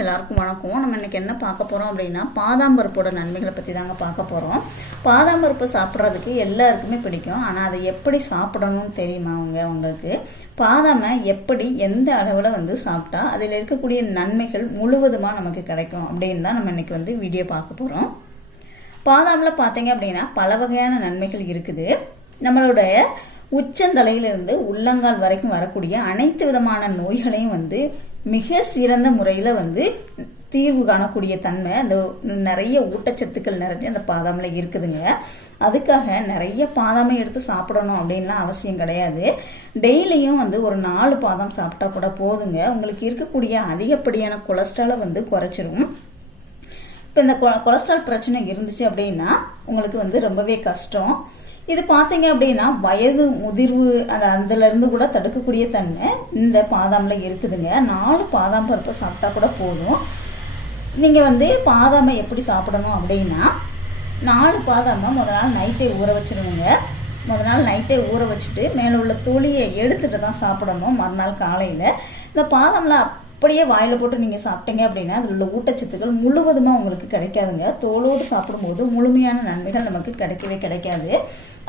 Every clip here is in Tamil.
எல்லாருக்கும் வணக்கம். நம்ம இன்றைக்கி என்ன பார்க்க போகிறோம் அப்படின்னா பாதாம் பருப்போட நன்மைகளை பற்றி தாங்க பார்க்க போகிறோம் பாதாம் பருப்பு சாப்பிட்றதுக்கு எல்லாருக்குமே பிடிக்கும். ஆனால் அதை எப்படி சாப்பிடணும்னு தெரியுமா அவங்க அவங்களுக்கு பாதாமை எப்படி எந்த அளவில் வந்து சாப்பிட்டா அதில் இருக்கக்கூடிய நன்மைகள் முழுவதுமாக நமக்கு கிடைக்கும் அப்படின்னு தான் நம்ம இன்றைக்கி வந்து வீடியோ பார்க்க போகிறோம் பாதாமில் பார்த்தீங்க அப்படின்னா பல வகையான நன்மைகள் இருக்குது. நம்மளுடைய உச்சந்தலையிலிருந்து உள்ளங்கால் வரைக்கும் வரக்கூடிய அனைத்து விதமான நோய்களையும் வந்து மிக சிறந்த முறையில் வந்து தீர்வு காணக்கூடிய தன்மை அந்த நிறைய ஊட்டச்சத்துக்கள் நிறைஞ்சு அந்த பாதாமில் இருக்குதுங்க. அதுக்காக நிறைய பாதாமை எடுத்து சாப்பிடணும் அப்படின்லாம் அவசியம் கிடையாது. டெய்லியும் வந்து ஒரு நாலு பாதாம் சாப்பிட்டா கூட போதுங்க. உங்களுக்கு இருக்கக்கூடிய அதிகப்படியான கொலஸ்ட்ராலை வந்து குறைச்சிரும். இப்போ இந்த கொ கொலஸ்ட்ரால் பிரச்சனை இருந்துச்சு அப்படின்னா உங்களுக்கு வந்து ரொம்பவே கஷ்டம். இது பார்த்தீங்க அப்படின்னா வயது முதிர்வு அந்த அதுலேருந்து கூட தடுக்கக்கூடிய தன்மை இந்த பாதாமில் இருக்குதுங்க. நாலு பாதாம் பருப்பை சாப்பிட்டா கூட போதும். நீங்கள் வந்து பாதாமை எப்படி சாப்பிடணும் அப்படின்னா நாலு பாதாமை முதல் நாள் நைட்டே ஊற வச்சுருவோங்க முதல் நாள் நைட்டே ஊற வச்சுட்டு மேலே உள்ள துளியை எடுத்துகிட்டு தான் சாப்பிடணும் மறுநாள் காலையில். இந்த பாதாமில் அப்படியே வாயில் போட்டு நீங்கள் சாப்பிட்டீங்க அப்படின்னா அதில் உள்ள ஊட்டச்சத்துக்கள் முழுவதுமாக உங்களுக்கு கிடைக்காதுங்க. தோலோடு சாப்பிடும்போது முழுமையான நன்மைகள் நமக்கு கிடைக்கவே கிடைக்காது.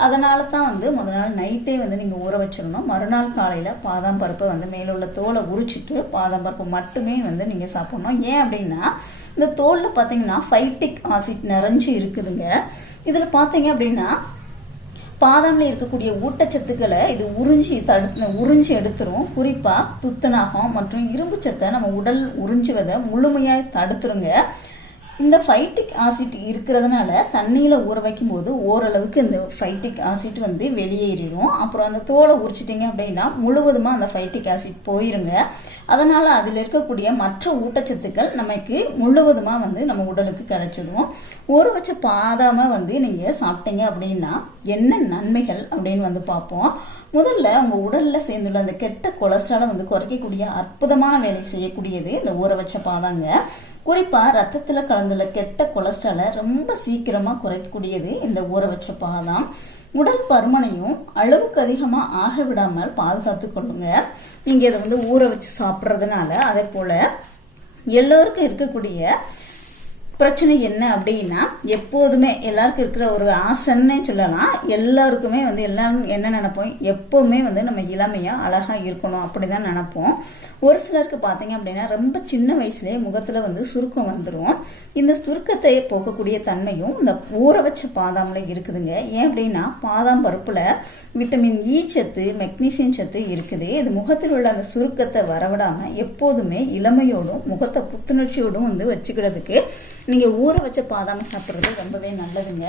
அதனால தான் வந்து முத நாள் நைட்டே வந்து நீங்கள் ஊற வச்சிடணும். மறுநாள் காலையில் பாதாம் பருப்பை வந்து மேலே உள்ள தோலை உரிச்சிட்டு பாதாம் பருப்பு மட்டுமே வந்து நீங்கள் சாப்பிடணும். ஏன் அப்படின்னா இந்த தோலில் பார்த்தீங்கன்னா ஃபைட்டிக் ஆசிட் நிறைஞ்சு இருக்குதுங்க. இதில் பார்த்தீங்க அப்படின்னா பாதாமில் இருக்கக்கூடிய ஊட்டச்சத்துக்களை இது உறிஞ்சி தடு உறிஞ்சி எடுத்துரும். குறிப்பாக துத்தநாகம் மற்றும் இரும்பு சத்தை நம்ம உடல் உறிஞ்சுவதை முழுமையாக தடுத்துருங்க. இந்த ஃபைட்டிக் ஆசிட் இருக்கிறதுனால தண்ணியில் ஊற வைக்கும் போது ஓரளவுக்கு இந்த ஃபைட்டிக் ஆசிட் வந்து வெளியேறிடும். அப்புறம் அந்த தோலை உரிச்சிட்டிங்க அப்படின்னா முழுவதுமாக அந்த ஃபைட்டிக் ஆசிட் போயிருங்க. அதனால் அதில் இருக்கக்கூடிய மற்ற ஊட்டச்சத்துக்கள் நமக்கு முழுவதுமாக வந்து நம்ம உடலுக்கு கிடைச்சிடும் ஒரு வச்ச பாதாமல் வந்து நீங்கள் சாப்பிட்டீங்க அப்படின்னா என்ன நன்மைகள் அப்படின்னு வந்து பார்ப்போம். முதல்ல உங்கள் உடலில் சேர்ந்துள்ள அந்த கெட்ட கொலஸ்ட்ராலை வந்து குறைக்கக்கூடிய அற்புதமான வேலை செய்யக்கூடியது இந்த ஊற வச்ச பாதாங்க. குறிப்பாக ரத்தத்தில் கலந்துள்ள கெட்ட கொலஸ்ட்ராலை ரொம்ப சீக்கிரமாக குறைக்கக்கூடியது இந்த ஊற வச்ச பாதாம் உடல் பருமனையும் அளவுக்கு அதிகமாக ஆக விடாமல் பாதுகாத்து கொள்ளுங்க. நீங்கள் இதை வந்து ஊற வச்சு சாப்பிட்றதுனால அதே போல் எல்லோருக்கும் இருக்கக்கூடிய பிரச்சனை என்ன அப்படின்னா எப்போதுமே எல்லாருக்கும் இருக்கிற ஒரு ஆசைன்னே சொல்லலாம். எல்லாருக்குமே வந்து எல்லாரும் என்ன நினைப்போம்? எப்போவுமே வந்து நம்ம இளமையாக அழகாக இருக்கணும். அப்படி தான் நினைப்போம். ஒரு சிலருக்கு பார்த்தீங்க அப்படின்னா ரொம்ப சின்ன வயசுலேயே முகத்தில் வந்து சுருக்கம் வந்துடும் இந்த சுருக்கத்தை போக்கக்கூடிய தன்மையும் இந்த ஊற வச்ச பாதாமில் இருக்குதுங்க. ஏன் அப்படின்னா பாதாம் பருப்பில் விட்டமின் இ சத்து மெக்னீசியம் சத்து இருக்குது. இது முகத்தில் உள்ள அந்த சுருக்கத்தை வரவிடாமல் எப்போதுமே இளமையோடும் முகத்தை புத்துணர்ச்சியோடும் வந்து வச்சுக்கிறதுக்கு நீங்கள் ஊற வச்ச பாதாமை சாப்பிட்றது ரொம்பவே நல்லதுங்க.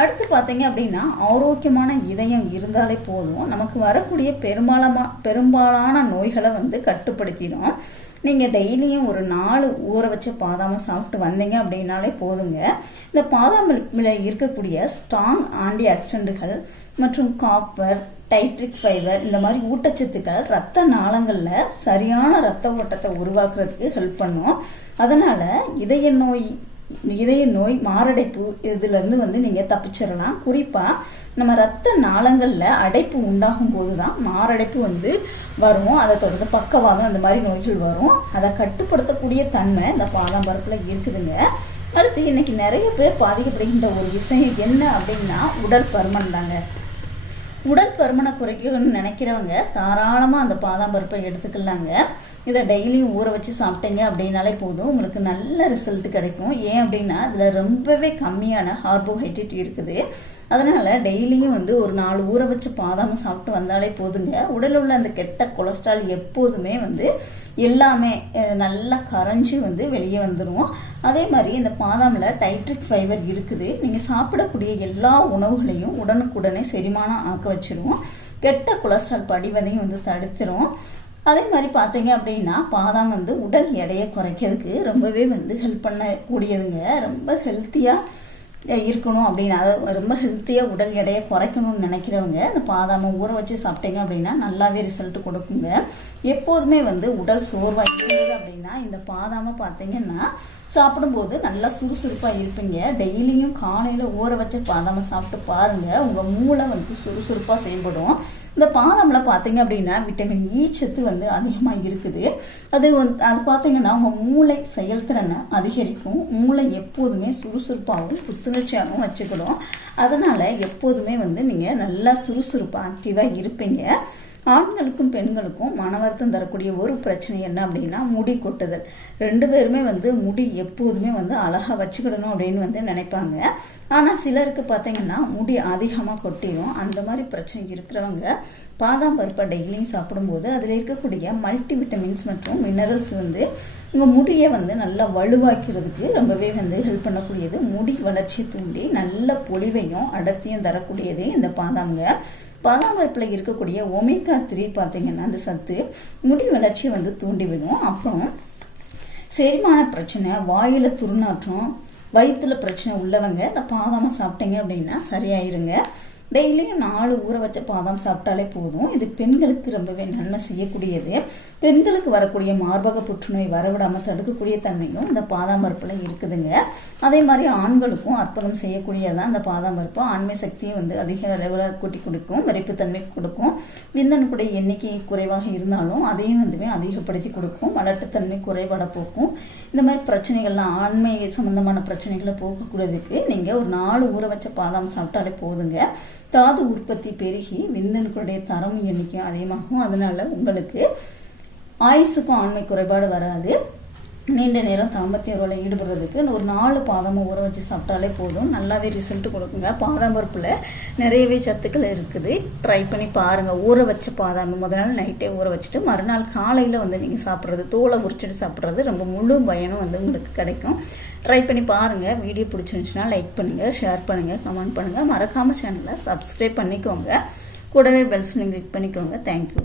அடுத்து பார்த்தீங்க அப்படின்னா ஆரோக்கியமான இதயம் இருந்தாலே போதும். நமக்கு வரக்கூடிய பெரும்பாலமா பெரும்பாலான நோய்களை வந்து கட்டுப்படுத்திடும். நீங்கள் டெய்லியும் ஒரு நாலு ஊற வச்ச பாதாமை சாப்பிட்டு வந்தீங்க அப்படின்னாலே போதுங்க. இந்த பாதாமில் இருக்கக்கூடிய ஸ்ட்ராங் ஆன்டி ஆக்சிடென்ட்டுகள் மற்றும் காப்பர் டைட்ரிக் ஃபைபர் இந்த மாதிரி ஊட்டச்சத்துக்கள் ரத்த நாளங்களில் சரியான ரத்த ஓட்டத்தை உருவாக்குறதுக்கு ஹெல்ப் பண்ணும். அதனால் இதய நோய் இதய நோய் மாரடைப்பு இதிலிருந்து வந்து நீங்கள் தப்பிச்சிடலாம். குறிப்பாக நம்ம ரத்த நாளங்களில் அடைப்பு உண்டாகும் போது தான் மாரடைப்பு வந்து வரும். அதை தொடர்ந்து பக்கவாதம் அந்த மாதிரி நோய்கள் வரும். அதை கட்டுப்படுத்தக்கூடிய தன்மை இந்த பாதாம் பருப்பில் இருக்குதுங்க. அடுத்து இன்னைக்கு நிறைய பேர் பாதிக்கப்படுகின்ற ஒரு விஷயம் என்ன அப்படின்னா உடல் பருமன் தாங்க. உடல் பருமனை குறைக்கணும்னு நினைக்கிறவங்க தாராளமாக அந்த பாதாம் பருப்பை எடுத்துக்கலாங்க. இதை டெய்லியும் ஊற வச்சு சாப்பிட்டீங்க அப்படின்னாலே போதும். உங்களுக்கு நல்ல ரிசல்ட் கிடைக்கும். ஏன் அப்படின்னா அதில் ரொம்பவே கம்மியான கார்போஹைட்ரேட் இருக்குது. அதனால் டெய்லியும் வந்து ஒரு நாலு ஊற வச்சு பாதாம் சாப்பிட்டு வந்தாலே போதுங்க. உடலில் உள்ள அந்த கெட்ட கொலஸ்ட்ரால் எப்போதுமே வந்து எல்லாமே நல்லா கரைஞ்சி வந்து வெளியே வந்துடும் அதே மாதிரி இந்த பாதாமில் டைட்ரிக் ஃபைபர் இருக்குது. நீங்கள் சாப்பிடக்கூடிய எல்லா உணவுகளையும் உடனுக்குடனே செரிமானம் ஆக்க வச்சிருவோம். கெட்ட கொலஸ்ட்ரால் படிவதையும் வந்து தடுத்துரும். அதே மாதிரி பார்த்தீங்க அப்படின்னா பாதாம் வந்து உடல் எடையை குறைக்கிறதுக்கு ரொம்பவே வந்து ஹெல்ப் பண்ணக்கூடியதுங்க. ரொம்ப ஹெல்த்தியாக இருக்கணும் அப்படின்னு அதாவது ரொம்ப ஹெல்த்தியாக உடல் எடையை குறைக்கணும்னு நினைக்கிறவங்க அந்த பாதாமை ஊற வச்சு சாப்பிட்டீங்க அப்படின்னா நல்லாவே ரிசல்ட் கொடுக்குங்க. எப்போதுமே வந்து உடல் சோர்வாக இருந்தது அப்படின்னா இந்த பாதாமை பார்த்தீங்கன்னா சாப்பிடும்போது நல்லா சுறுசுறுப்பாக இருப்பீங்க. டெய்லியும் காலையில் ஊற வச்ச பாதாமை சாப்பிட்டு பாருங்கள் உங்கள் மூளை வந்து சுறுசுறுப்பாக செயல்படும். இந்த பாதாமில் பார்த்தீங்க அப்படின்னா விட்டமின் இ சத்து வந்து அதிகமாக இருக்குது. அது வந்து அது பார்த்தீங்கன்னா உங்கள் மூளை செயல்திறனை அதிகரிக்கும். மூளை எப்போதுமே சுறுசுறுப்பாகவும் புத்துணர்ச்சியாகவும் வச்சுக்கிடும். அதனால் எப்போதுமே வந்து நீங்கள் நல்லா சுறுசுறுப்பாக ஆக்டிவாக இருப்பீங்க. ஆண்களுக்கும் பெண்களுக்கும் மன வருத்தம் தரக்கூடிய ஒரு பிரச்சனை என்ன அப்படின்னா முடி கொட்டுதல். ரெண்டு பேருமே வந்து முடி எப்போதுமே வந்து அழகாக வச்சுக்கிடணும் அப்படின்னு வந்து நினைப்பாங்க. ஆனால் சிலருக்கு பார்த்தீங்கன்னா முடி அதிகமாக கொட்டியும் அந்த மாதிரி பிரச்சனை இருக்கிறவங்க பாதாம் பருப்பை டெய்லியும் சாப்பிடும்போது அதில் இருக்கக்கூடிய மல்டி விட்டமின்ஸ் மற்றும் மினரல்ஸ் வந்து உங்கள் முடியை வந்து நல்லா வலுவாக்கிறதுக்கு ரொம்பவே வந்து ஹெல்ப் பண்ணக்கூடியது. முடி வளர்ச்சி தூண்டி நல்ல பொலிவையும் அடர்த்தியும் தரக்கூடியது இந்த பாதாம்ங்க. பாதாம் இருக்கக்கூடிய ஒமேகா த்ரீ பார்த்தீங்கன்னா அந்த சத்து முடி வளர்ச்சியை வந்து தூண்டிவிடும். அப்புறம் செரிமான பிரச்சனை வாயில் துர்நாற்றம் வயிற்றுல பிரச்சனை உள்ளவங்க இந்த பாதாமை சாப்பிட்டீங்க அப்படின்னா சரியாயிருங்க. டெய்லியும் நாலு ஊற வச்ச பாதாம் சாப்பிட்டாலே போதும். இது பெண்களுக்கு ரொம்பவே நன்மை செய்யக்கூடியது. பெண்களுக்கு வரக்கூடிய மார்பக புற்றுநோய் வரவிடாமல் தடுக்கக்கூடிய தன்மையும் இந்த பாதாம் பருப்பில் இருக்குதுங்க. அதே மாதிரி ஆண்களுக்கும் அற்புதம் செய்யக்கூடியதான் அந்த பாதாம் பருப்பு ஆண்மை சக்தியை வந்து அதிக அளவில் கூட்டி கொடுக்கும் விரைப்புத்தன்மை கொடுக்கும். விந்தணுக்குடைய எண்ணிக்கை குறைவாக இருந்தாலும் அதையும் வந்துமே அதிகப்படுத்தி கொடுக்கும். வளர்ட்டுத்தன்மை குறைபாட போக்கும். இந்த மாதிரி பிரச்சனைகள்லாம் ஆண்மை சம்பந்தமான பிரச்சனைகளை போக்கக்கூடியதுக்கு நீங்கள் ஒரு நாலு ஊற வச்ச பாதாம் சாப்பிட்டாலே போதுங்க. தாது உற்பத்தி பெருகி விந்தணுக்களுடைய தரம் எண்ணிக்கையும் அதிகமாகும். அதனால உங்களுக்கு ஆயுசுக்கும் ஆண்மை குறைபாடு வராது. நீண்ட நேரம் தாம்பத்திய உறவில் ஈடுபடுறதுக்கு ஒரு நாலு பாதாமும் ஊற வச்சு சாப்பிட்டாலே போதும். நல்லாவே ரிசல்ட் கொடுக்குங்க. பாதாம் பருப்பில் நிறையவே சத்துக்கள் இருக்குது. ட்ரை பண்ணி பாருங்கள் ஊற வச்ச பாதாம் முதல் நாள் நைட்டே ஊற வச்சுட்டு மறுநாள் காலையில் வந்து நீங்கள் சாப்பிட்றது தோலை உரிச்சிட்டு சாப்பிட்றது ரொம்ப முழு பயனும் வந்து உங்களுக்கு கிடைக்கும். ட்ரை பண்ணி பாருங்கள் வீடியோ பிடிச்சிருந்துச்சுன்னா லைக் பண்ணுங்கள் ஷேர் பண்ணுங்கள் கமெண்ட் பண்ணுங்கள் மறக்காமல் சேனலை சப்ஸ்கிரைப் பண்ணிக்கோங்க. கூடவே பெல்ஸ் நீங்கள் கிளிக் பண்ணிக்கோங்க. தேங்க்யூ